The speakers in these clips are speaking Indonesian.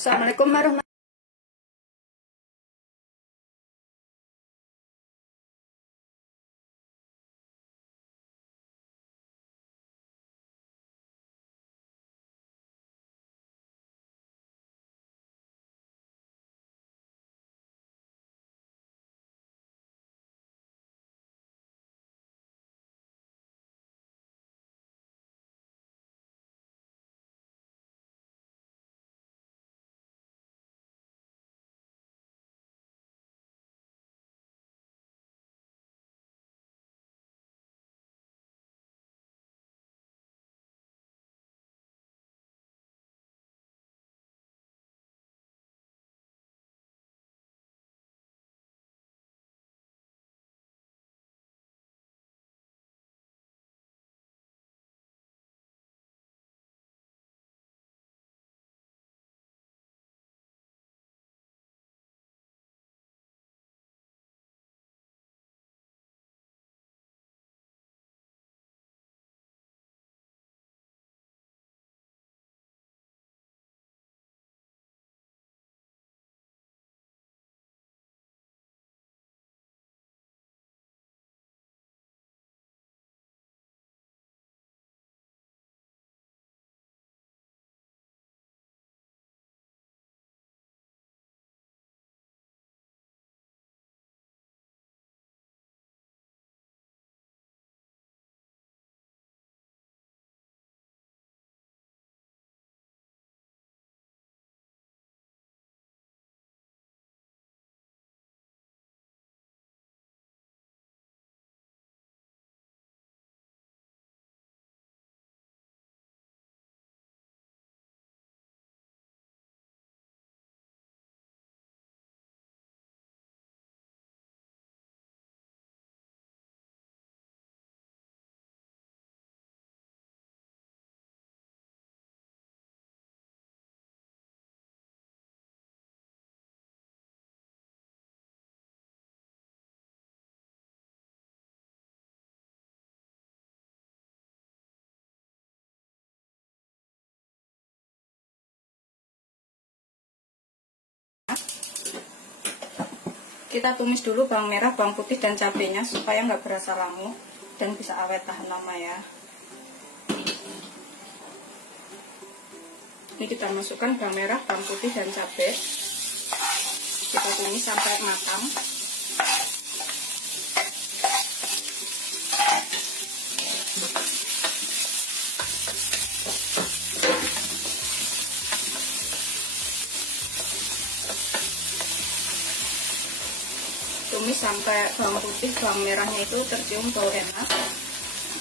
Assalamualaikum warahmatullahi Kita tumis dulu bawang merah, bawang putih, dan cabenya supaya nggak berasa langu dan bisa awet tahan lama ya. Ini kita masukkan bawang merah, bawang putih, dan cabai. Kita tumis sampai matang. Tumis sampai bawang putih, bawang merahnya itu tercium bau enak.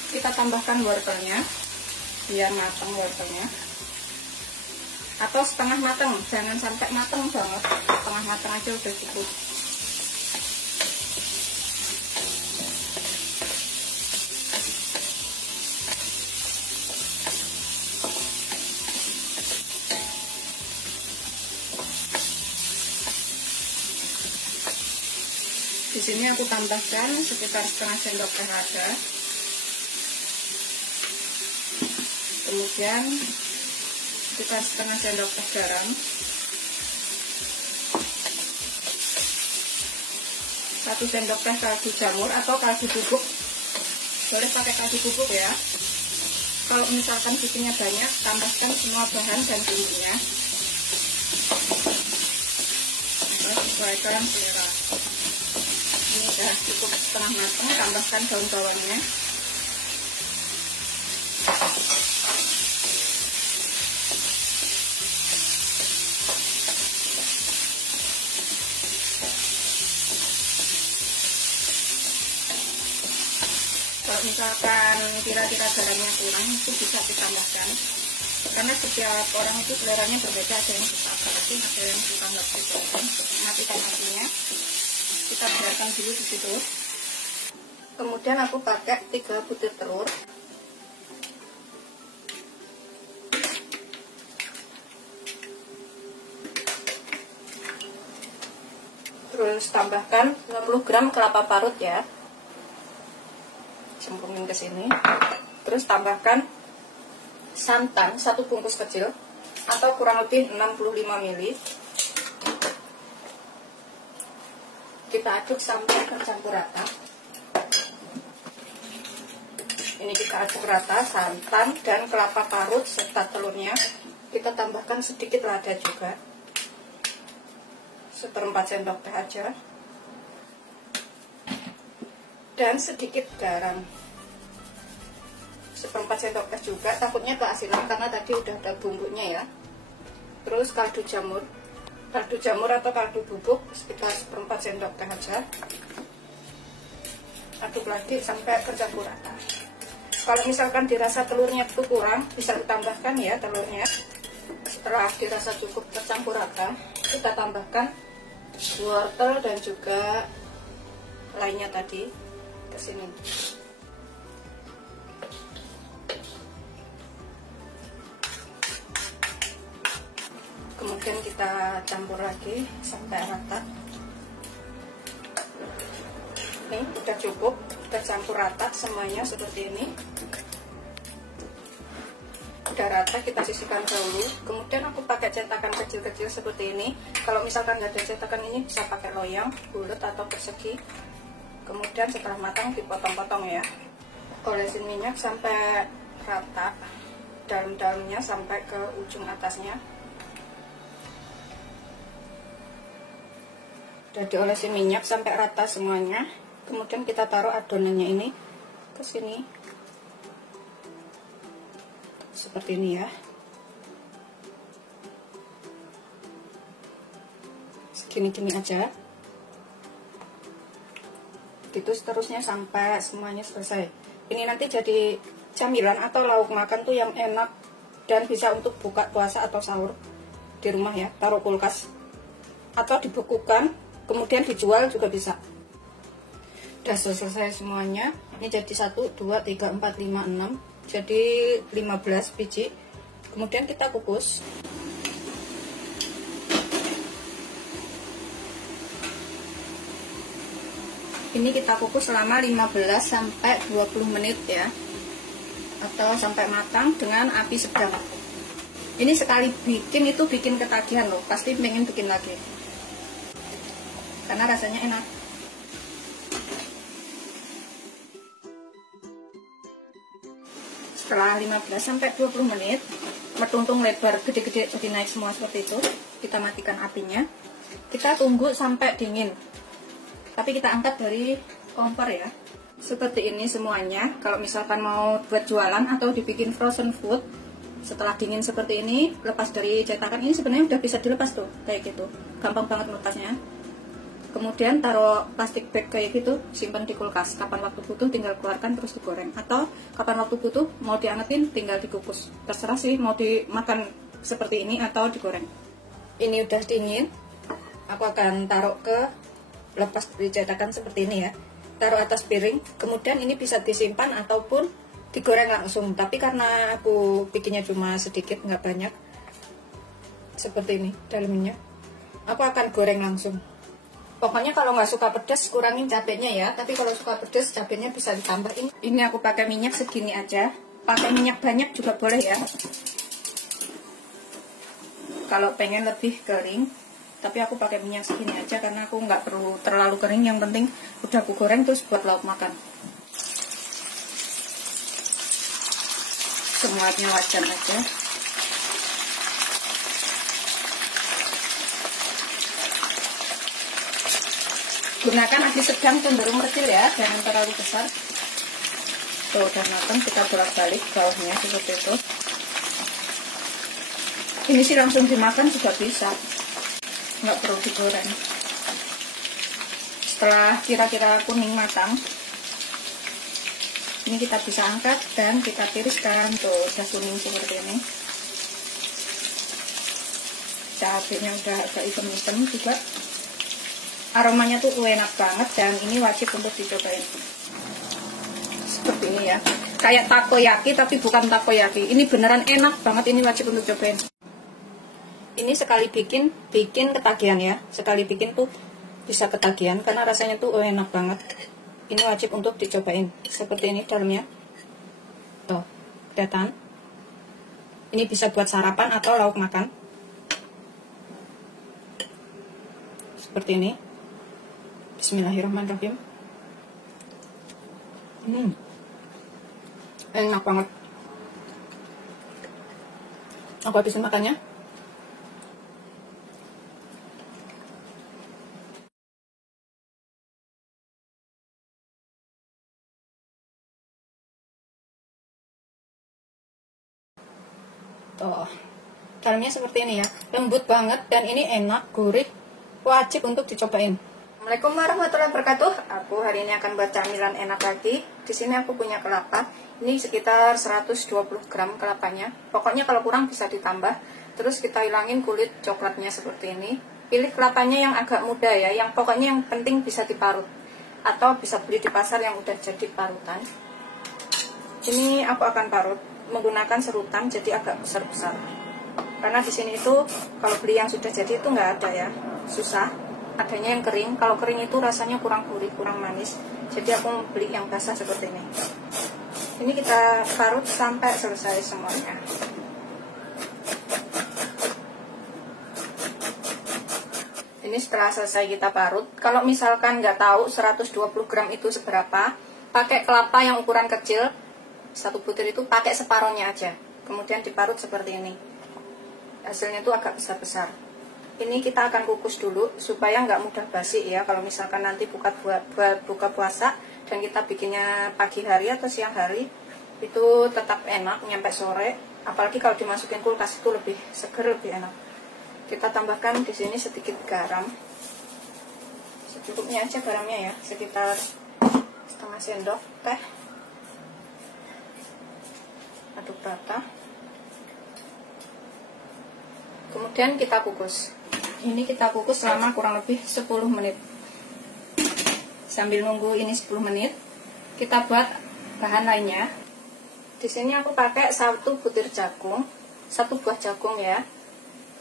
Kita tambahkan wortelnya biar matang wortelnya, atau setengah matang, jangan sampai matang banget, setengah matang aja udah cukup. Di sini aku tambahkan sekitar setengah sendok teh lada. Kemudian sekitar setengah sendok teh garam. 1 sendok teh kaldu jamur atau kaldu bubuk. Boleh pakai kaldu bubuk ya. Kalau misalkan bikinnya banyak, tambahkan semua bahan dan bumbunya. Sesuaikan selera. Ini sudah cukup setengah matang, tambahkan daun bawangnya. Kalau misalkan kira-kira garamnya kurang, itu bisa ditambahkan. Karena setiap orang itu seleranya berbeda, ada yang suka asin, ada yang suka nggak suka. Matikan apinya. Kita biarkan dulu di situ. Kemudian aku pakai 3 butir telur. Terus tambahkan 60 gram kelapa parut ya. Cemplungin ke sini. Terus tambahkan santan 1 bungkus kecil. atau kurang lebih 65 ml. Kita aduk sampai tercampur rata. Ini kita aduk rata santan dan kelapa parut serta telurnya. Kita tambahkan sedikit lada juga, 1/4 sendok teh aja, dan sedikit garam, 1/4 sendok teh juga, takutnya keasinan karena tadi udah ada bumbunya ya. Terus kaldu jamur atau kaldu bubuk sekitar 1/4 sendok teh aja. Aduk lagi sampai tercampur rata. Kalau misalkan dirasa telurnya itu kurang, bisa ditambahkan ya telurnya. Setelah dirasa cukup tercampur rata, kita tambahkan wortel dan juga lainnya tadi ke sini. Kemudian kita campur lagi sampai rata. Nih udah cukup, udah campur rata semuanya seperti ini. Udah rata, kita sisihkan dahulu. Kemudian aku pakai cetakan kecil-kecil seperti ini. Kalau misalkan nggak ada cetakan ini, bisa pakai loyang, bulat atau persegi. Kemudian setelah matang dipotong-potong ya. Olesin minyak sampai rata, dalam-dalamnya sampai ke ujung atasnya. Udah diolesin minyak sampai rata semuanya. Kemudian kita taruh adonannya ini ke sini. Seperti ini ya. Segini-gini aja. Gitu seterusnya sampai semuanya selesai. Ini nanti jadi camilan atau lauk makan tuh yang enak dan bisa untuk buka puasa atau sahur di rumah ya. Taruh kulkas atau dibekukan, kemudian dijual juga bisa. Udah selesai semuanya. Ini jadi 1, 2, 3, 4, 5, 6. Jadi 15 biji. Kemudian kita kukus. Ini kita kukus selama 15 sampai 20 menit ya. Atau sampai matang dengan api sedang. Ini sekali bikin itu bikin ketagihan loh. Pasti pengen bikin lagi. Karena rasanya enak. Setelah 15 sampai 20 menit, metuntung lebar gede-gede jadi naik semua seperti itu, kita matikan apinya. Kita tunggu sampai dingin. Tapi kita angkat dari kompor ya. Seperti ini semuanya. Kalau misalkan mau buat jualan atau dibikin frozen food, setelah dingin seperti ini, lepas dari cetakan ini sebenarnya udah bisa dilepas tuh, kayak gitu. Gampang banget melepasnya. Kemudian taruh plastik bag kayak gitu, simpan di kulkas. Kapan waktu butuh tinggal keluarkan terus digoreng. Atau kapan waktu butuh mau diangetin tinggal dikukus. Terserah sih mau dimakan seperti ini atau digoreng. Ini udah dingin. Aku akan taruh ke lepas dari cetakan seperti ini ya. Taruh atas piring. Kemudian ini bisa disimpan ataupun digoreng langsung. Tapi karena aku bikinnya cuma sedikit, nggak banyak. Seperti ini dalamnya. Aku akan goreng langsung. Pokoknya kalau nggak suka pedas kurangin cabenya ya. Tapi kalau suka pedas cabenya bisa ditambahin. Ini aku pakai minyak segini aja. Pakai minyak banyak juga boleh ya. Kalau pengen lebih kering. Tapi aku pakai minyak segini aja karena aku nggak perlu terlalu kering. Yang penting udah aku goreng terus buat lauk makan. Semuanya wajan aja. Gunakan api sedang cenderung kecil ya, jangan terlalu besar. Tuh udah matang, kita bolak-balik bawahnya seperti itu. Ini sih langsung dimakan juga bisa, nggak perlu digoreng. Setelah kira-kira kuning matang, ini kita bisa angkat dan kita tiriskan. Tuh udah kuning seperti ini. Cabenya udah agak hitam-hitam juga. Aromanya tuh enak banget dan ini wajib untuk dicobain. Seperti ini ya. Kayak takoyaki tapi bukan takoyaki. Ini beneran enak banget, ini wajib untuk cobain. Ini sekali bikin ketagihan ya. Sekali bikin tuh bisa ketagihan karena rasanya tuh enak banget. Ini wajib untuk dicobain. Seperti ini dalamnya. Tuh, kelihatan. Ini bisa buat sarapan atau lauk makan. Seperti ini. Bismillahirrahmanirrahim. Enak banget. Aku habisin makannya. Tuh, dalamnya seperti ini ya, lembut banget dan ini enak, gurih, wajib untuk dicobain. Assalamualaikum warahmatullahi wabarakatuh. Aku hari ini akan buat camilan enak lagi. Di sini aku punya kelapa. Ini sekitar 120 gram kelapanya. Pokoknya kalau kurang bisa ditambah. Terus kita hilangin kulit coklatnya seperti ini. Pilih kelapanya yang agak muda ya, yang pokoknya yang penting bisa diparut. Atau bisa beli di pasar yang udah jadi parutan. Ini aku akan parut menggunakan serutan, jadi agak besar-besar. Karena di sini itu kalau beli yang sudah jadi itu nggak ada ya, susah. Adanya yang kering. Kalau kering itu rasanya kurang gurih, kurang manis. Jadi aku beli yang basah seperti ini. Ini kita parut sampai selesai semuanya. Ini setelah selesai kita parut. Kalau misalkan nggak tahu 120 gram itu seberapa, pakai kelapa yang ukuran kecil. 1 butir itu pakai separohnya aja. Kemudian diparut seperti ini. Hasilnya itu agak besar-besar. Ini kita akan kukus dulu supaya nggak mudah basi ya. Kalau misalkan nanti buat buka puasa dan kita bikinnya pagi hari atau siang hari, itu tetap enak nyampe sore. Apalagi kalau dimasukin kulkas itu lebih seger, lebih enak. Kita tambahkan di sini sedikit garam. Secukupnya aja garamnya ya, sekitar setengah sendok teh. Aduk rata. Kemudian kita kukus. Ini kita kukus selama kurang lebih 10 menit. Sambil nunggu ini 10 menit, kita buat bahan lainnya. Di sini aku pakai 1 butir jagung, 1 buah jagung ya.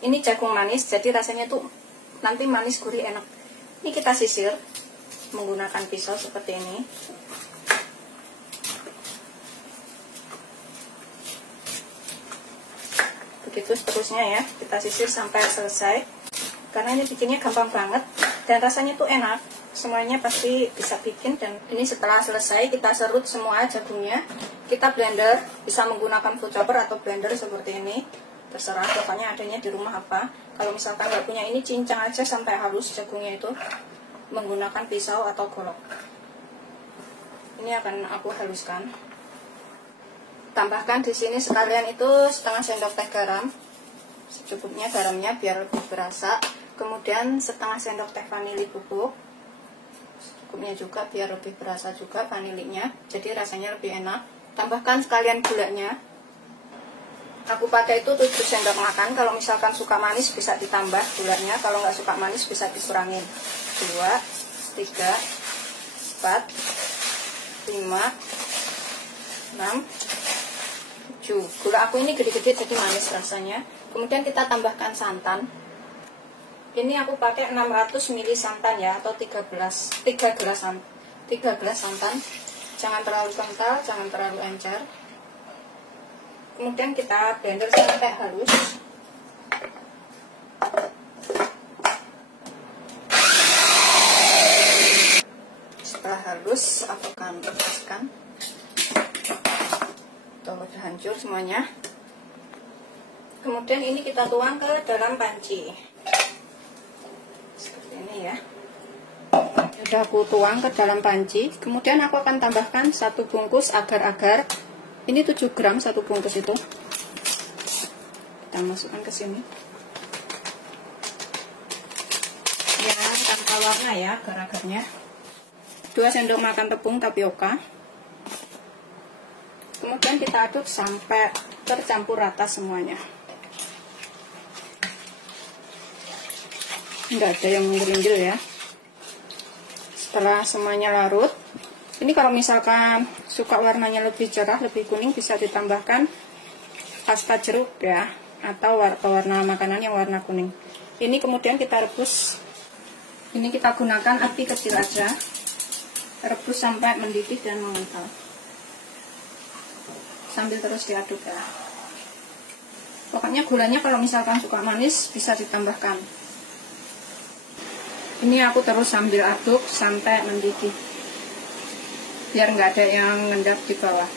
Ini jagung manis, jadi rasanya tuh nanti manis, gurih, enak. Ini kita sisir menggunakan pisau seperti ini. Begitu seterusnya ya, kita sisir sampai selesai. Karena ini bikinnya gampang banget dan rasanya tuh enak. Semuanya pasti bisa bikin. Dan ini setelah selesai kita serut semua jagungnya. Kita blender, bisa menggunakan food chopper atau blender seperti ini. Terserah, pokoknya adanya di rumah apa. Kalau misalkan nggak punya ini, cincang aja sampai halus jagungnya itu menggunakan pisau atau golok. Ini akan aku haluskan. Tambahkan di sini sekalian itu setengah sendok teh garam. Secukupnya garamnya biar lebih berasa. Kemudian setengah sendok teh vanili bubuk. Secukupnya juga biar lebih berasa juga vanilinya. Jadi rasanya lebih enak. Tambahkan sekalian gulanya. Aku pakai itu 7 sendok makan. Kalau misalkan suka manis bisa ditambah gulanya. Kalau nggak suka manis bisa dikurangin. 2, 3, 4, 5, 6, 7. Gula aku ini gede-gede jadi manis rasanya. Kemudian kita tambahkan santan. Ini aku pakai 600 ml santan ya, atau 3 gelas santan. Jangan terlalu kental, jangan terlalu encer. Kemudian kita blender sampai halus. Setelah halus, aku akan lepaskan. Tuh, udah hancur semuanya. Kemudian ini kita tuang ke dalam panci. Seperti ini ya. Sudah aku tuang ke dalam panci. Kemudian aku akan tambahkan 1 bungkus agar-agar. Ini 7 gram 1 bungkus itu. Kita masukkan ke sini. Ya, tanpa warna ya agar-agarnya. 2 sendok makan tepung tapioka. Kemudian kita aduk sampai tercampur rata semuanya. Enggak ada yang menggerindil ya. Setelah semuanya larut, ini kalau misalkan suka warnanya lebih cerah, lebih kuning, bisa ditambahkan pasta jeruk ya, atau warna makanan yang warna kuning. Ini kemudian kita rebus. Ini kita gunakan api kecil aja. Rebus sampai mendidih dan mengental. Sambil terus diaduk ya. Pokoknya gulanya kalau misalkan suka manis bisa ditambahkan. Ini aku terus sambil aduk sampai mendidih, biar nggak ada yang ngendap di bawah.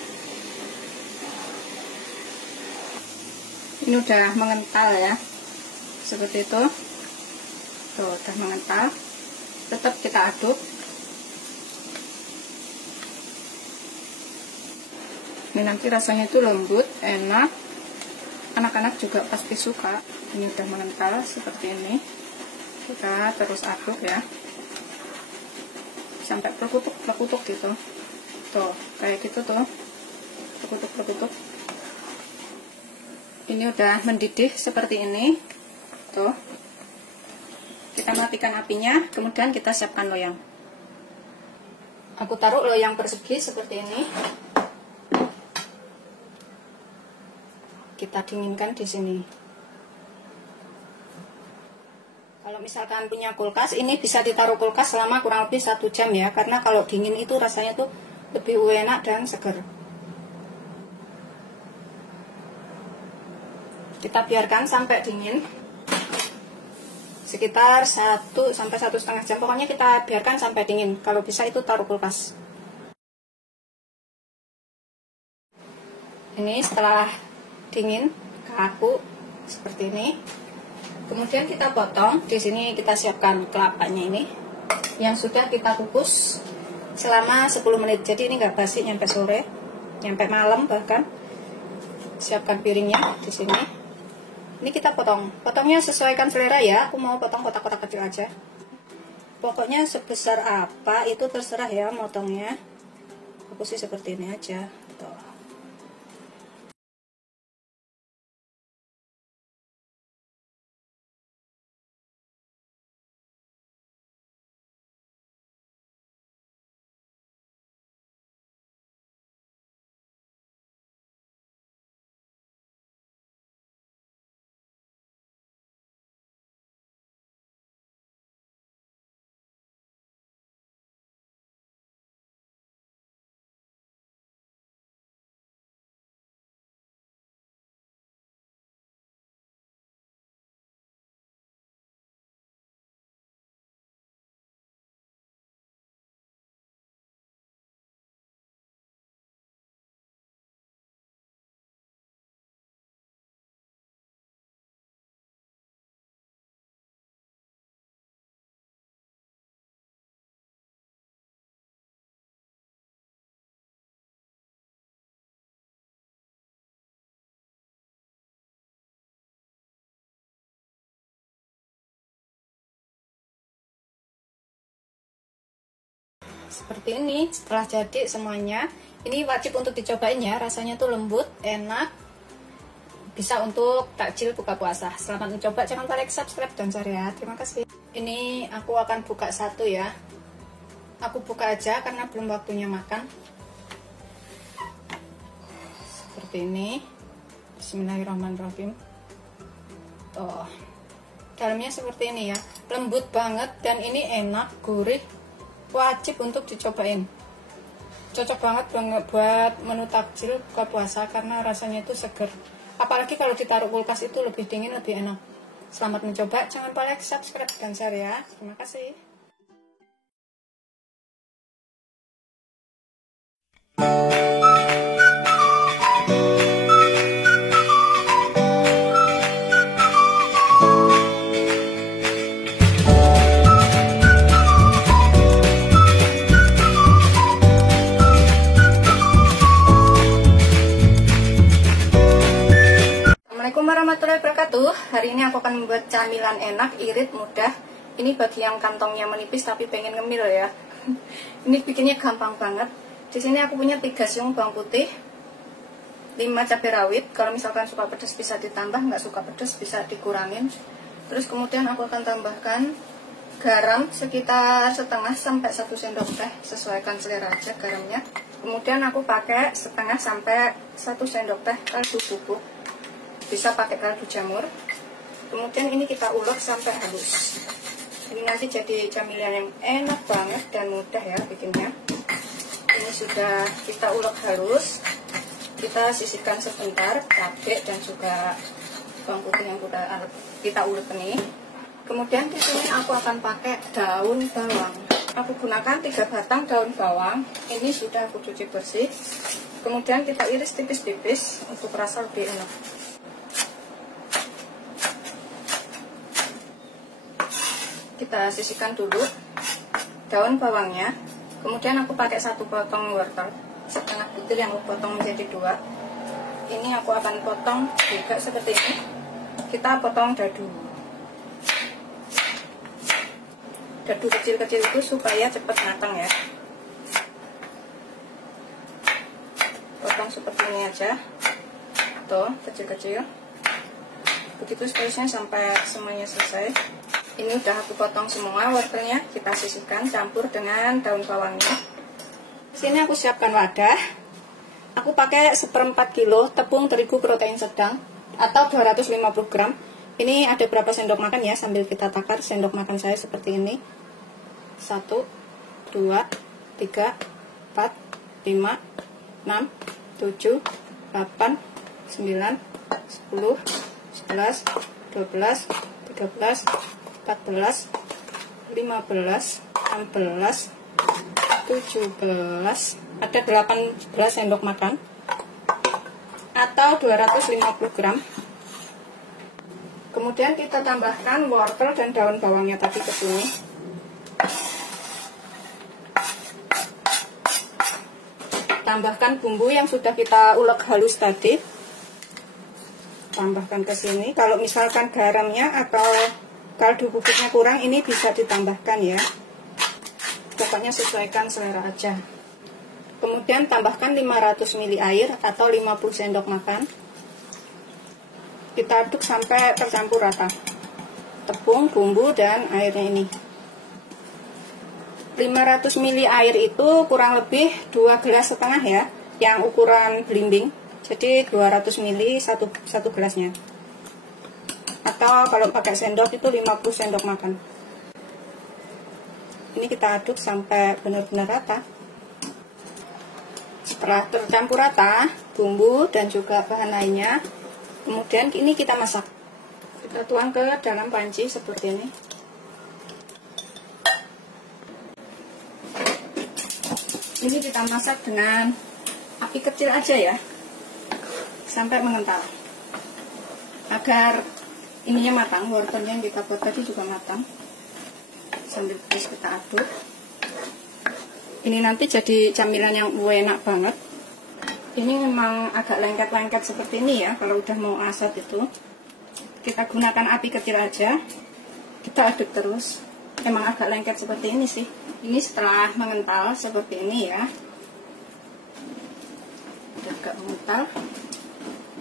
Ini udah mengental ya, seperti itu. Tuh, udah mengental. Tetap kita aduk. Ini nanti rasanya itu lembut, enak. Anak-anak juga pasti suka. Ini udah mengental seperti ini. Kita terus aduk ya, sampai perkutuk gitu. Tuh, kayak gitu tuh, perkutuk. Ini udah mendidih seperti ini. Tuh, kita matikan apinya, kemudian kita siapkan loyang. Aku taruh loyang persegi seperti ini. Kita dinginkan di sini. Kalau misalkan punya kulkas, ini bisa ditaruh kulkas selama kurang lebih 1 jam ya, karena kalau dingin itu rasanya tuh lebih enak dan seger. Kita biarkan sampai dingin, sekitar 1 sampai 1,5 jam. Pokoknya kita biarkan sampai dingin. Kalau bisa itu taruh kulkas. Ini setelah dingin, kaku seperti ini. Kemudian kita potong. Di sini kita siapkan kelapanya ini yang sudah kita kukus selama 10 menit. Jadi ini nggak basi nyampe sore, nyampe malam bahkan. Siapkan piringnya di sini. Ini kita potong. Potongnya sesuaikan selera ya. Aku mau potong kotak-kotak kecil aja. Pokoknya sebesar apa itu terserah ya motongnya. Aku sih seperti ini aja. Tuh. Seperti ini setelah jadi semuanya. Ini wajib untuk dicobain ya, rasanya tuh lembut, enak, bisa untuk takjil buka puasa. Selamat mencoba, jangan lupa like, subscribe, dan share ya. Terima kasih. Ini aku akan buka satu ya. Aku buka aja karena belum waktunya makan. Seperti ini. Bismillahirrahmanirrahim. Tuh, dalamnya seperti ini ya, lembut banget dan ini enak, gurih. Wajib untuk dicobain. Cocok banget buat menu takjil buka puasa karena rasanya itu seger. Apalagi kalau ditaruh kulkas itu lebih dingin, lebih enak. Selamat mencoba, jangan lupa like, subscribe, dan share ya. Terima kasih. Warahmatullahi wabarakatuh. Hari ini aku akan membuat camilan enak, irit, mudah. Ini bagi yang kantongnya menipis tapi pengen ngemil ya. Ini bikinnya gampang banget. Di sini aku punya 3 siung bawang putih, 5 cabai rawit. Kalau misalkan suka pedas bisa ditambah, nggak suka pedas bisa dikurangin. Terus kemudian aku akan tambahkan garam sekitar setengah sampai 1 sendok teh, sesuaikan selera aja garamnya. Kemudian aku pakai setengah sampai 1 sendok teh kaldu bubuk. Bisa pakai kaldu jamur. Kemudian ini kita ulek sampai halus. Ini nanti jadi camilan yang enak banget dan mudah ya bikinnya. Ini sudah kita ulek halus. Kita sisihkan sebentar cabai dan juga bawang putih yang udah kita ulek ini. Kemudian di sini aku akan pakai daun bawang. Aku gunakan 3 batang daun bawang. Ini sudah aku cuci bersih. Kemudian kita iris tipis-tipis untuk rasa lebih enak. Kita sisihkan dulu daun bawangnya. Kemudian aku pakai 1 potong wortel setengah butir yang aku potong menjadi 2. Ini aku akan potong juga seperti ini. Kita potong dadu. Dadu kecil-kecil itu supaya cepat matang ya. Potong seperti ini aja. Tuh, kecil-kecil. Begitu seterusnya sampai semuanya selesai. Ini udah aku potong semua wortelnya. Kita sisihkan campur dengan daun bawangnya. Sini aku siapkan wadah. Aku pakai 1/4 kilo tepung terigu protein sedang atau 250 gram. Ini ada berapa sendok makan ya, sambil kita takar sendok makan saya seperti ini. 1, 2, 3, 4, 5, 6, 7, 8, 9, 10, 11, 12, 13, 14, 15, 16, 17, ada 18 sendok makan atau 250 gram. Kemudian kita tambahkan wortel dan daun bawangnya tadi ke sini. Tambahkan bumbu yang sudah kita ulek halus tadi. Tambahkan ke sini. Kalau misalkan garamnya atau kaldu bubuknya kurang, ini bisa ditambahkan ya. Pokoknya sesuaikan selera aja. Kemudian tambahkan 500 ml air atau 50 sendok makan. Kita aduk sampai tercampur rata tepung, bumbu, dan airnya ini. 500 ml air itu kurang lebih 2,5 gelas ya, yang ukuran blimbing. Jadi 200 ml satu gelasnya. Atau kalau pakai sendok itu 50 sendok makan. Ini kita aduk sampai benar-benar rata. Setelah tercampur rata bumbu dan juga bahan lainnya, kemudian ini kita masak. Kita tuang ke dalam panci seperti ini. Ini kita masak dengan api kecil aja ya, sampai mengental, agar ininya matang. Wortelnya yang kita buat tadi juga matang. Sambil terus kita aduk. Ini nanti jadi camilan yang enak banget. Ini memang agak lengket-lengket seperti ini ya. Kalau udah mau asat itu, kita gunakan api kecil aja. Kita aduk terus. Emang agak lengket seperti ini sih. Ini setelah mengental seperti ini ya. Udah agak mengental.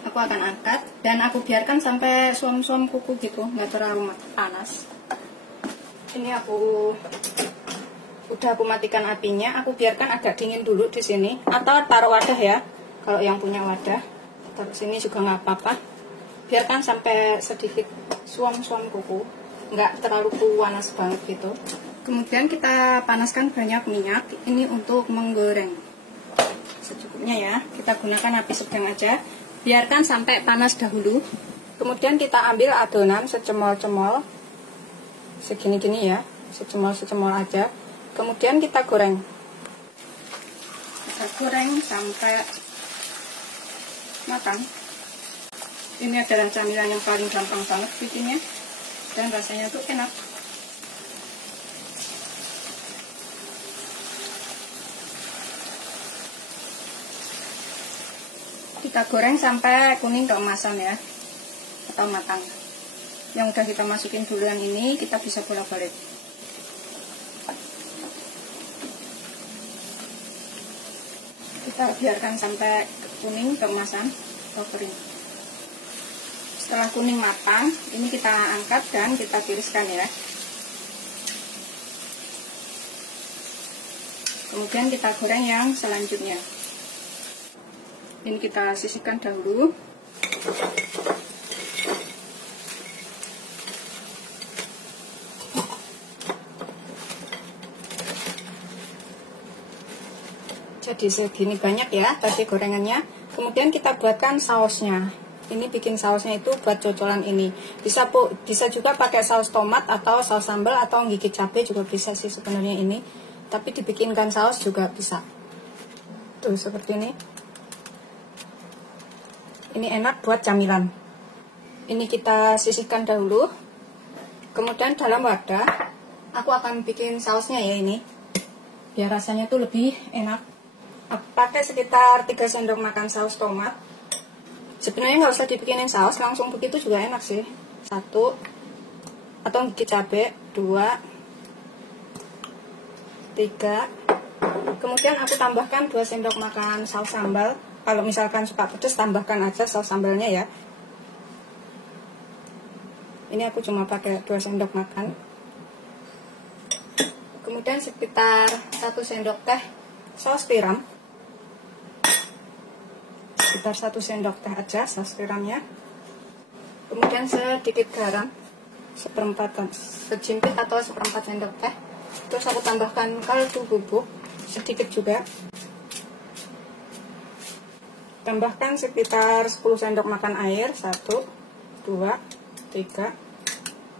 Aku akan angkat dan aku biarkan sampai suam-suam kuku gitu, nggak terlalu panas. Ini udah aku matikan apinya, aku biarkan agak dingin dulu di sini, atau taruh wadah ya. Kalau yang punya wadah, taruh sini juga nggak apa-apa. Biarkan sampai sedikit suam-suam kuku, nggak terlalu panas banget gitu. Kemudian kita panaskan banyak minyak, ini untuk menggoreng. Secukupnya ya, kita gunakan api sedang aja. Biarkan sampai panas dahulu. Kemudian kita ambil adonan secemol-cemol, segini-gini ya, secemol-secemol aja. Kemudian kita goreng. Kita goreng sampai matang. Ini adalah camilan yang paling gampang banget bikinnya, dan rasanya tuh enak. Kita goreng sampai kuning keemasan ya, atau matang. Yang udah kita masukin duluan ini kita bisa bolak-balik. Kita biarkan sampai kuning keemasan atau kering. Setelah kuning matang, ini kita angkat dan kita tiriskan ya. Kemudian kita goreng yang selanjutnya. Ini kita sisihkan dahulu. Jadi segini banyak ya tadi gorengannya. Kemudian kita buatkan sausnya. Ini bikin sausnya itu buat cocolan ini. Bisa juga pakai saus tomat atau saus sambal atau gigit cabai juga bisa sih sebenarnya ini. Tapi dibikinkan saus juga bisa. Tuh seperti ini. Ini enak buat camilan. Ini kita sisihkan dahulu. Kemudian dalam wadah aku akan bikin sausnya ya ini. Biar rasanya tuh lebih enak. Aku pakai sekitar 3 sendok makan saus tomat. Sebenarnya nggak usah dibikinin saus, langsung begitu juga enak sih. 1 atau gigit cabai, 2, 3. Kemudian aku tambahkan 2 sendok makan saus sambal. Kalau misalkan suka pedas, tambahkan aja saus sambalnya ya. Ini aku cuma pakai 2 sendok makan. Kemudian sekitar 1 sendok teh saus tiram. Sekitar 1 sendok teh aja saus tiramnya. Kemudian sedikit garam, sejimpit atau seperempat sendok teh. Terus aku tambahkan kaldu bubuk sedikit juga. Tambahkan sekitar 10 sendok makan air. 1, 2, 3,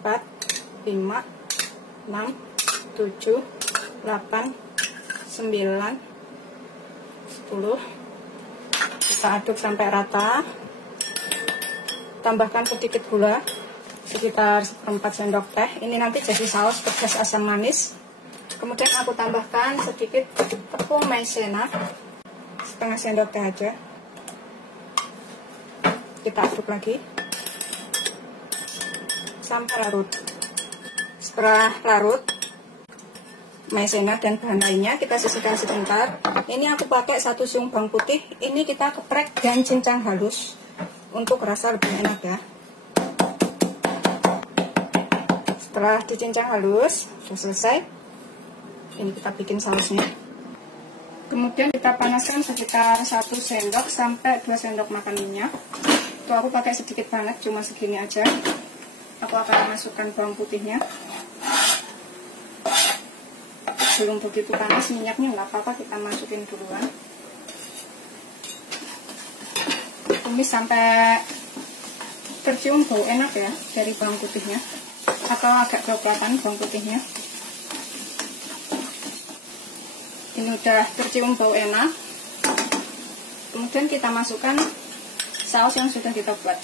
4, 5, 6, 7, 8, 9, 10. Kita aduk sampai rata. Tambahkan sedikit gula, sekitar seperempat sendok teh. Ini nanti jadi saus pedas asam manis. Kemudian aku tambahkan sedikit tepung maizena, setengah sendok teh aja. Kita aduk lagi sampai larut. Setelah larut maizena dan bahan lainnya, kita sisihkan sebentar. Ini aku pakai 1 siung bawang putih. Ini kita geprek dan cincang halus untuk rasa lebih enak ya. Setelah dicincang halus, sudah selesai. Ini kita bikin sausnya. Kemudian kita panaskan sekitar 1 sendok sampai 2 sendok makan minyak. Itu aku pakai sedikit banget, cuma segini aja. Aku akan masukkan bawang putihnya. Belum begitu panas minyaknya, nggak apa-apa, kita masukin duluan. Tumis sampai tercium bau enak ya dari bawang putihnya, atau agak kecoklatan bawang putihnya. Ini udah tercium bau enak. Kemudian kita masukkan saus yang sudah kita buat.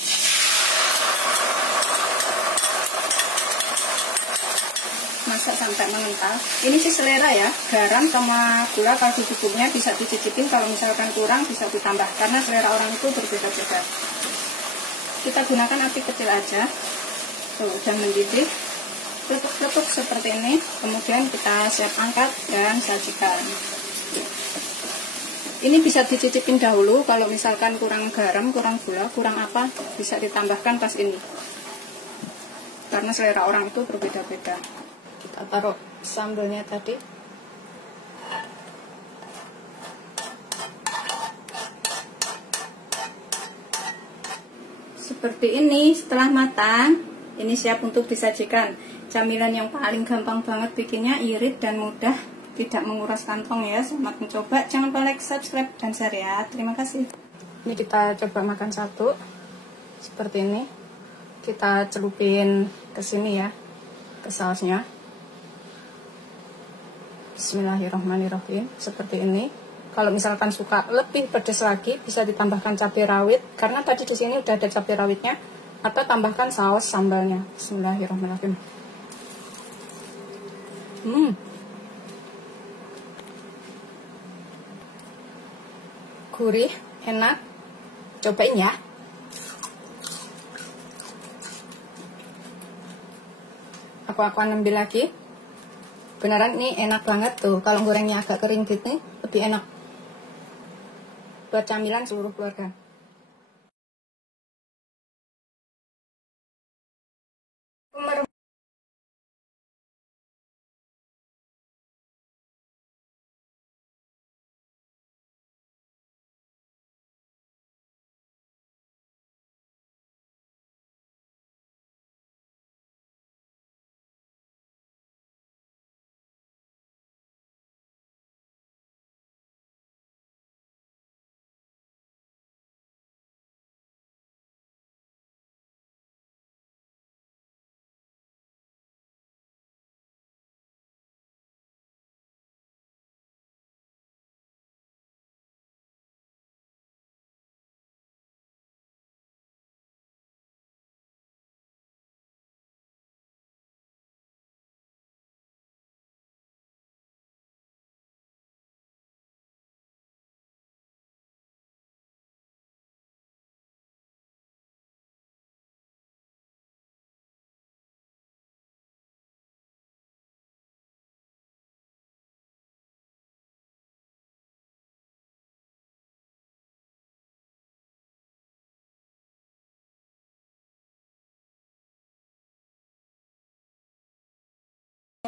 Masak sampai mengental. Ini sih selera ya, garam sama gula kaldu bubuknya bisa dicicipin, kalau misalkan kurang bisa ditambah karena selera orang itu berbeda-beda. Kita gunakan api kecil aja. Tuh udah mendidih, kletuk-kletuk seperti ini. Kemudian kita siap angkat dan sajikan. Ini bisa dicicipin dahulu, kalau misalkan kurang garam, kurang gula, kurang apa, bisa ditambahkan pas ini. Karena selera orang itu berbeda-beda. Kita taruh sambalnya tadi. Seperti ini setelah matang. Ini siap untuk disajikan. Camilan yang paling gampang banget bikinnya, irit dan mudah, tidak menguras kantong ya. Selamat mencoba. Jangan lupa like, subscribe, dan share ya. Terima kasih. Ini kita coba makan satu. Seperti ini. Kita celupin ke sini ya, ke sausnya. Bismillahirrahmanirrahim. Seperti ini. Kalau misalkan suka lebih pedas lagi, bisa ditambahkan cabai rawit, karena tadi di sini udah ada cabai rawitnya, atau tambahkan saus sambalnya. Bismillahirrahmanirrahim. Gurih, enak. Cobain ya. Aku akan ambil lagi. Beneran ini enak banget tuh. Kalau gorengnya agak kering gitu, lebih enak. Buat camilan seluruh keluarga.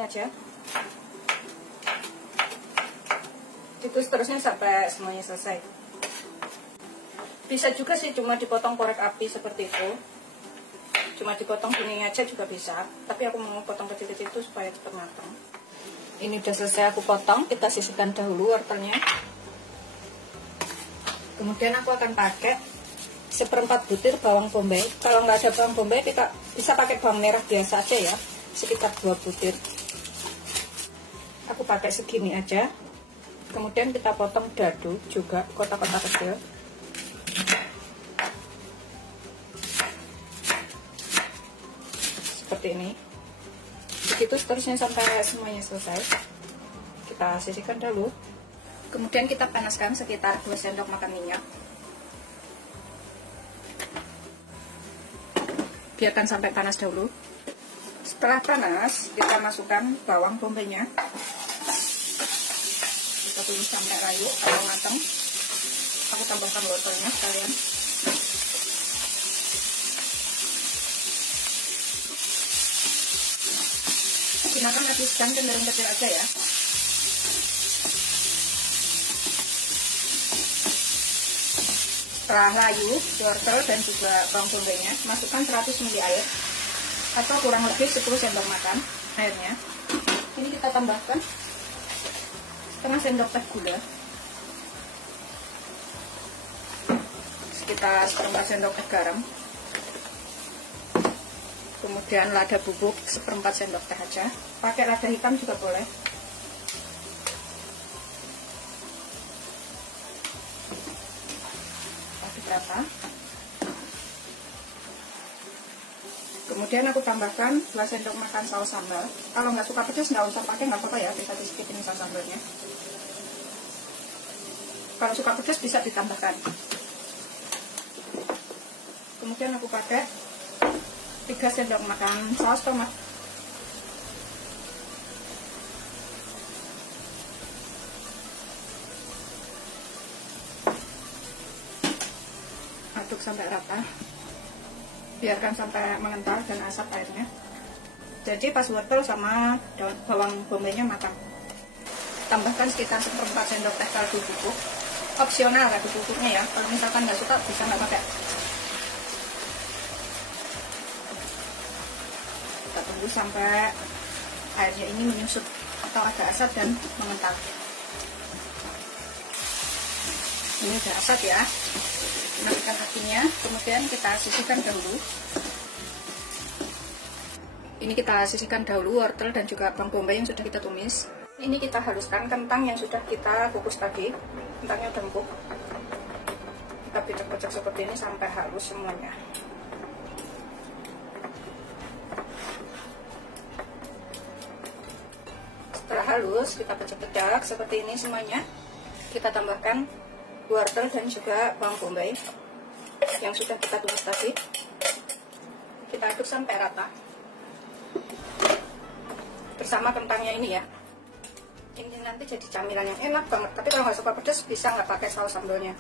aja. Itu seterusnya sampai semuanya selesai. Bisa juga sih cuma dipotong korek api seperti itu, cuma dipotong kuning aja juga bisa, tapi aku mau potong kecil-kecil itu supaya cepat matang. Ini udah selesai aku potong, kita sisihkan dahulu wortelnya. Kemudian aku akan pakai 1/4 butir bawang bombay. Kalau nggak ada bawang bombay kita bisa pakai bawang merah biasa aja ya, sekitar 2 butir. Aku pakai segini aja. Kemudian kita potong dadu juga kotak-kotak kecil. Seperti ini. Begitu seterusnya sampai semuanya selesai. Kita sisihkan dulu. Kemudian kita panaskan sekitar 2 sendok makan minyak. Biarkan sampai panas dahulu. Setelah panas, kita masukkan bawang bombaynya. Kita tunggu sampai layu atau matang. Aku tambahkan wortelnya sekalian. Gunakan api sedang dan miring kecil aja ya. Setelah layu wortel dan juga bawang bombaynya, masukkan 100 ml air atau kurang lebih 10 sendok makan airnya. Ini kita tambahkan setengah sendok teh gula, sekitar 1/4 sendok teh garam, kemudian lada bubuk 1/4 sendok teh aja, pakai lada hitam juga boleh. Aduk rata. Kemudian aku tambahkan 2 sendok makan saus sambal. Kalau nggak suka pedas nggak usah pakai, nggak apa-apa ya, bisa di skip ini saus sambalnya. Kalau suka pedas bisa ditambahkan. Kemudian aku pakai 3 sendok makan saus tomat. Aduk sampai rata. Biarkan sampai mengental dan asap airnya. Jadi pas wortel sama bawang bombaynya matang. Tambahkan sekitar 1/4 sendok teh kaldu bubuk. Opsional kaldu bubuknya ya. Kalau misalkan nggak suka bisa nggak pakai. Kita tunggu sampai airnya ini menyusut atau ada asap dan mengental. Ini udah asap ya. Matikan apinya, kemudian kita sisihkan dahulu. Ini kita sisihkan dahulu wortel dan juga bawang bombay yang sudah kita tumis. Ini kita haluskan kentang yang sudah kita kukus tadi. Kentangnya udah empuk. Kita picak-picak seperti ini sampai halus semuanya. Setelah halus, kita pecah-pecah seperti ini semuanya. Kita tambahkan wortel dan juga bawang bombay yang sudah kita tumis tadi. Kita aduk sampai rata bersama kentangnya ini ya. Ini nanti jadi camilan yang enak banget. Tapi kalau nggak suka pedas bisa nggak pakai saus sambalnya.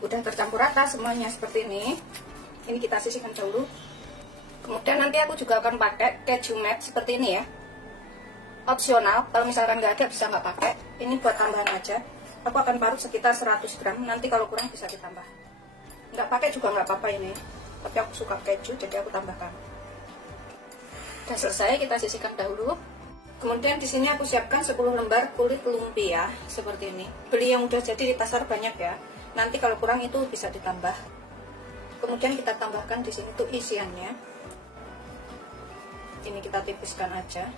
Udah tercampur rata semuanya seperti ini. Ini kita sisihkan dahulu. Kemudian nanti aku juga akan pakai keju matte seperti ini ya. Opsional, kalau misalkan nggak ada bisa nggak pakai. Ini buat tambahan aja. Aku akan parut sekitar 100 gram. Nanti kalau kurang bisa ditambah. Nggak pakai juga nggak apa-apa ini. Tapi aku suka keju, jadi aku tambahkan. Udah selesai, kita sisihkan dahulu. Kemudian di sini aku siapkan 10 lembar kulit lumpia seperti ini. Beli yang udah jadi di pasar banyak ya. Nanti kalau kurang itu bisa ditambah. Kemudian kita tambahkan di sini tuh isiannya. Ini kita tipiskan aja.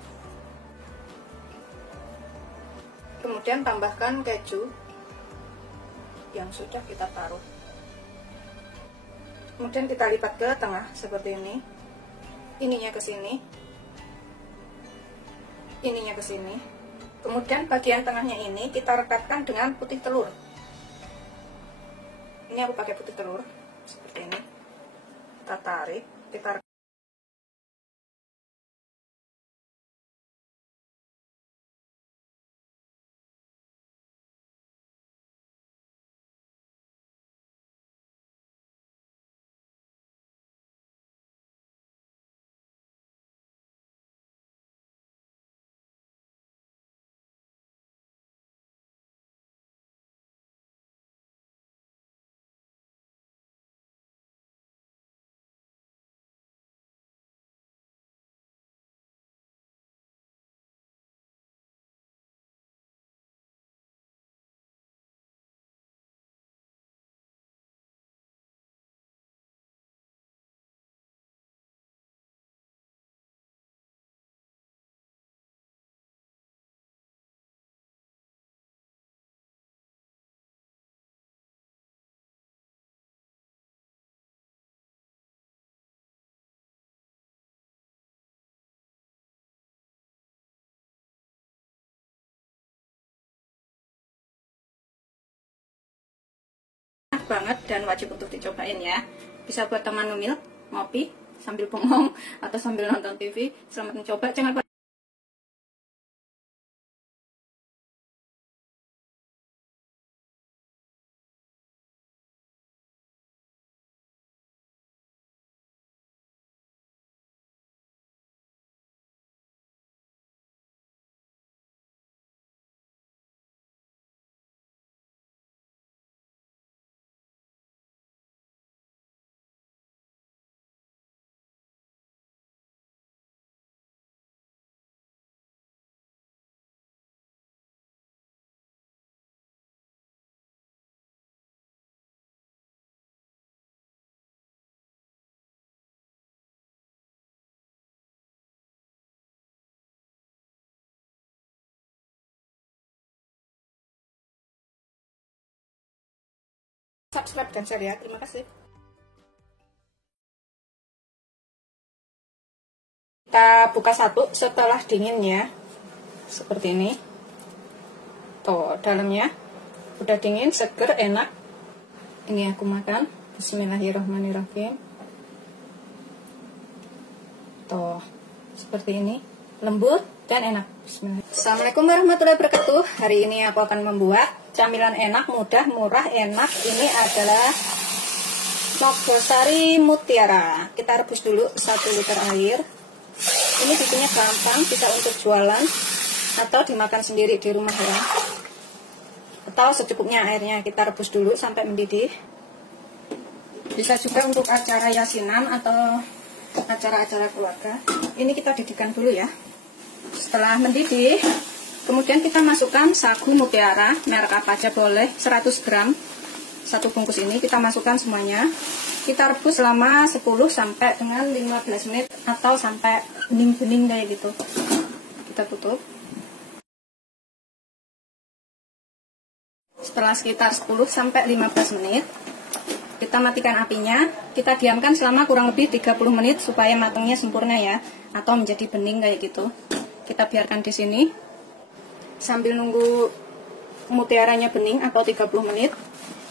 Kemudian tambahkan keju yang sudah kita taruh. Kemudian kita lipat ke tengah seperti ini. Ininya ke sini. Ininya ke sini. Kemudian bagian tengahnya ini kita rekatkan dengan putih telur. Ini aku pakai putih telur seperti ini. Kita tarik, kita banget dan wajib untuk dicobain ya. Bisa buat teman ngemil, ngopi, sambil bengong, atau sambil nonton TV. Selamat mencoba, jangan lupa subscribe dan share ya. Terima kasih. Kita buka satu setelah dingin ya, seperti ini. Tuh dalamnya udah dingin, seger, enak. Ini aku makan. Bismillahirrahmanirrahim. Tuh seperti ini, lembut dan enak. Bismillah. Assalamualaikum warahmatullahi wabarakatuh. Hari ini aku akan membuat camilan enak, mudah, murah, enak. Ini adalah Nogosari Mutiara. Kita rebus dulu 1 liter air. Ini bikinnya gampang, bisa untuk jualan atau dimakan sendiri di rumah ya. Atau secukupnya airnya kita rebus dulu sampai mendidih. Bisa juga untuk acara yasinan atau acara-acara keluarga. Ini kita didihkan dulu ya. Setelah mendidih, kemudian kita masukkan sagu mutiara, merek apa aja boleh, 100 gram. 1 bungkus ini kita masukkan semuanya. Kita rebus selama 10 sampai dengan 15 menit atau sampai bening-bening kayak gitu. Kita tutup. Setelah sekitar 10 sampai 15 menit, kita matikan apinya. Kita diamkan selama kurang lebih 30 menit supaya matangnya sempurna ya, atau menjadi bening kayak gitu. Kita biarkan di sini sambil nunggu mutiaranya bening atau 30 menit.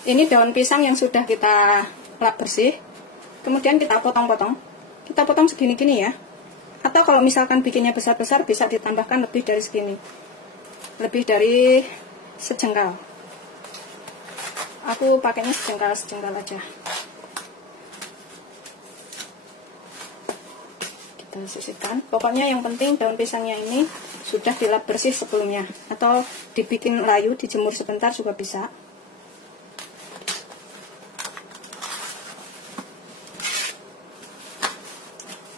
Ini daun pisang yang sudah kita lap bersih. Kemudian kita potong-potong. Kita potong segini-gini ya. Atau kalau misalkan bikinnya besar-besar bisa ditambahkan lebih dari segini. Lebih dari sejengkal. Aku pakainya sejengkal aja. Kita sisihkan. Pokoknya yang penting daun pisangnya ini sudah dilap bersih sebelumnya. Atau dibikin layu, dijemur sebentar juga bisa.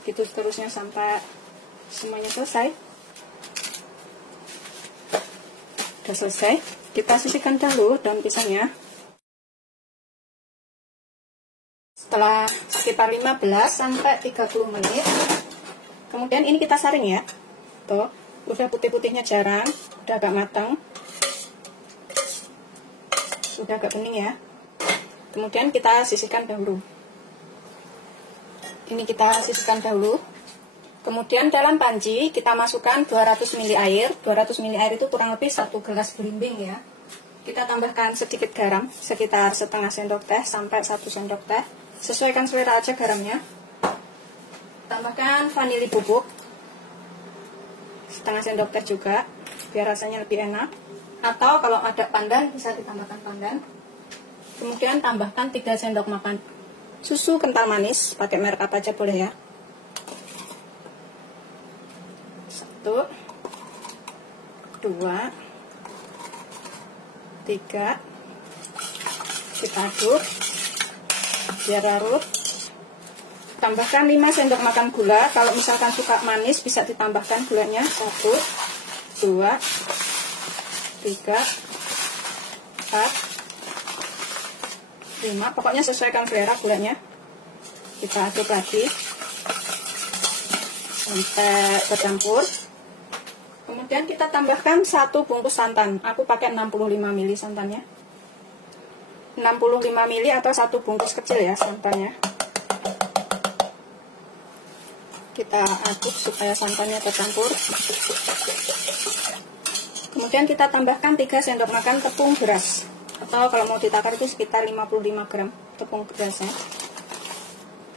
Gitu seterusnya sampai semuanya selesai. Udah selesai, kita sisihkan dulu daun pisangnya. Setelah sekitar 15 sampai 30 menit, kemudian ini kita saring ya. Tuh, udah putih-putihnya jarang, udah agak matang, sudah agak bening ya. Kemudian kita sisihkan dahulu. Ini kita sisihkan dahulu. Kemudian dalam panci kita masukkan 200 ml air. 200 ml air itu kurang lebih 1 gelas belimbing ya. Kita tambahkan sedikit garam, sekitar setengah sendok teh sampai 1 sendok teh. Sesuaikan selera aja garamnya. Tambahkan vanili bubuk, setengah sendok teh juga, biar rasanya lebih enak. Atau kalau ada pandan bisa ditambahkan pandan. Kemudian tambahkan 3 sendok makan susu kental manis, pakai merek apa aja boleh ya. 1, 2, 3. Kita aduk biar larut. Tambahkan 5 sendok makan gula. Kalau misalkan suka manis bisa ditambahkan gulanya. 1, 2, 3, 4, 5. Pokoknya sesuaikan selera gulanya. Kita aduk lagi sampai bercampur. Kemudian kita tambahkan 1 bungkus santan. Aku pakai 65 ml santannya. 65 ml atau 1 bungkus kecil ya santannya. Kita aduk supaya santannya tercampur. Kemudian kita tambahkan 3 sendok makan tepung beras atau kalau mau ditakar itu sekitar 55 gram tepung berasnya.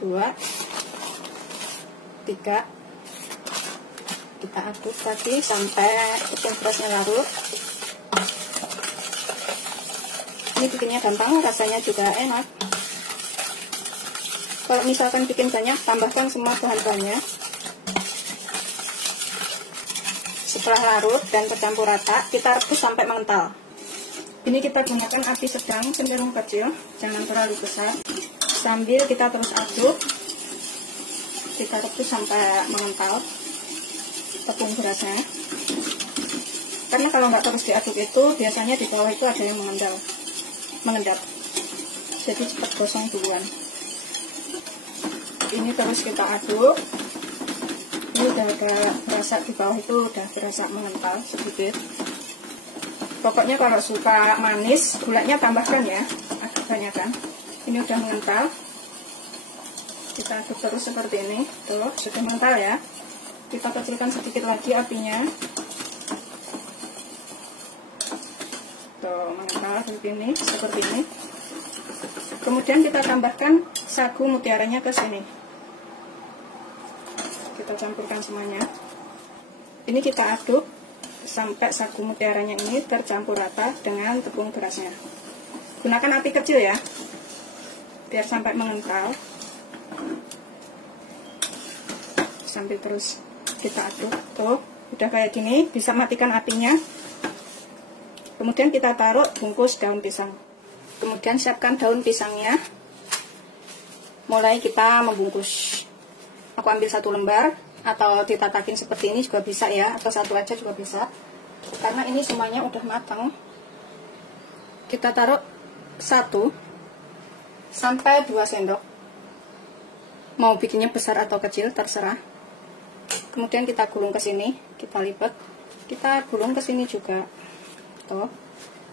2, 3, kita aduk lagi sampai tepung berasnya larut. Ini bikinnya gampang, rasanya juga enak. Kalau misalkan bikin banyak, tambahkan semua bahan-bahannya. Setelah larut dan tercampur rata, kita rebus sampai mengental. Ini kita gunakan api sedang cenderung kecil, jangan terlalu besar. Sambil kita terus aduk, kita rebus sampai mengental tepung berasnya. Karena kalau nggak terus diaduk itu, biasanya di bawah itu ada yang mengendap. Jadi cepat gosong duluan. Ini terus kita aduk. Ini udah berasa di bawah itu udah berasa mengental sedikit. Pokoknya kalau suka manis, gulanya tambahkan ya, agak banyak kan. Ini udah mengental. Kita aduk terus seperti ini. Tuh, sudah mengental ya. Kita kecilkan sedikit lagi apinya. Tuh, mengental seperti ini. Kemudian kita tambahkan sagu mutiaranya ke sini. Kita campurkan semuanya. Ini kita aduk sampai sagu mutiaranya ini tercampur rata dengan tepung berasnya. Gunakan api kecil ya, biar sampai mengental. Sambil terus kita aduk. Tuh, udah kayak gini, bisa matikan apinya. Kemudian kita taruh bungkus daun pisang. Kemudian siapkan daun pisangnya. Mulai kita membungkus. Aku ambil 1 lembar, atau ditatakin seperti ini juga bisa ya, atau 1 aja juga bisa. Karena ini semuanya udah matang. Kita taruh 1 sampai 2 sendok. Mau bikinnya besar atau kecil terserah. Kemudian kita gulung ke sini, kita lipat. Kita gulung ke sini juga. Tuh,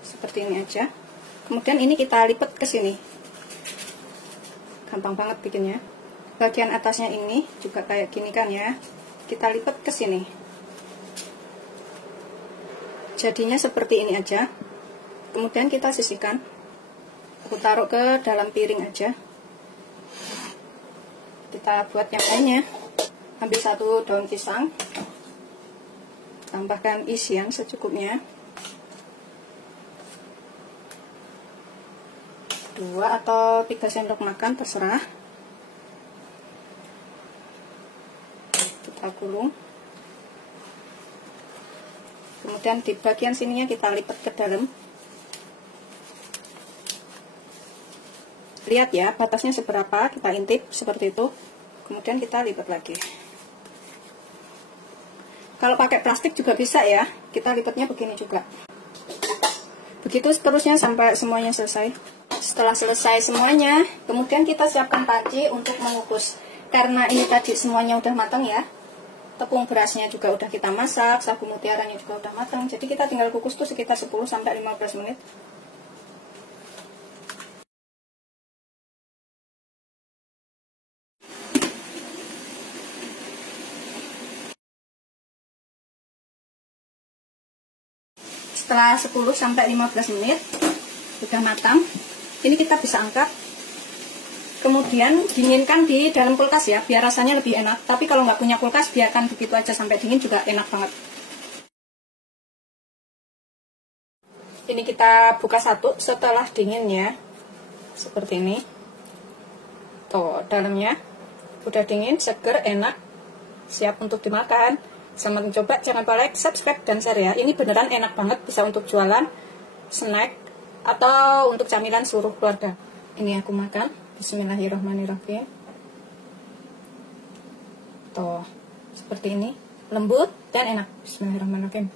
seperti ini aja. Kemudian ini kita lipat ke sini. Gampang banget bikinnya. Bagian atasnya ini juga kayak gini kan ya. Kita lipat ke sini. Jadinya seperti ini aja. Kemudian kita sisihkan. Aku taruh ke dalam piring aja. Kita buat yang lainnya. Ambil 1 daun pisang. Tambahkan isian secukupnya. 2 atau 3 sendok makan terserah. Kita gulung. Kemudian di bagian sininya kita lipat ke dalam. Lihat ya batasnya seberapa, kita intip seperti itu. Kemudian kita lipat lagi. Kalau pakai plastik juga bisa ya, kita lipatnya begini juga. Begitu seterusnya sampai semuanya selesai. Setelah selesai semuanya, kemudian kita siapkan panci untuk mengukus. Karena ini tadi semuanya udah matang ya. Tepung berasnya juga udah kita masak, sagu mutiaranya juga udah matang. Jadi kita tinggal kukus tuh sekitar 10-15 menit. Setelah 10-15 menit sudah matang, ini kita bisa angkat. Kemudian dinginkan di dalam kulkas ya, biar rasanya lebih enak. Tapi kalau nggak punya kulkas, biarkan begitu aja sampai dingin juga enak banget. Ini kita buka 1 setelah dingin ya, seperti ini. Tuh, dalamnya udah dingin, seger, enak, siap untuk dimakan. Selamat mencoba, jangan lupa like, subscribe, dan share ya. Ini beneran enak banget, bisa untuk jualan, snack, atau untuk camilan seluruh keluarga. Ini aku makan. Bismillahirrahmanirrahim. Tuh, seperti ini, lembut dan enak. Bismillahirrahmanirrahim.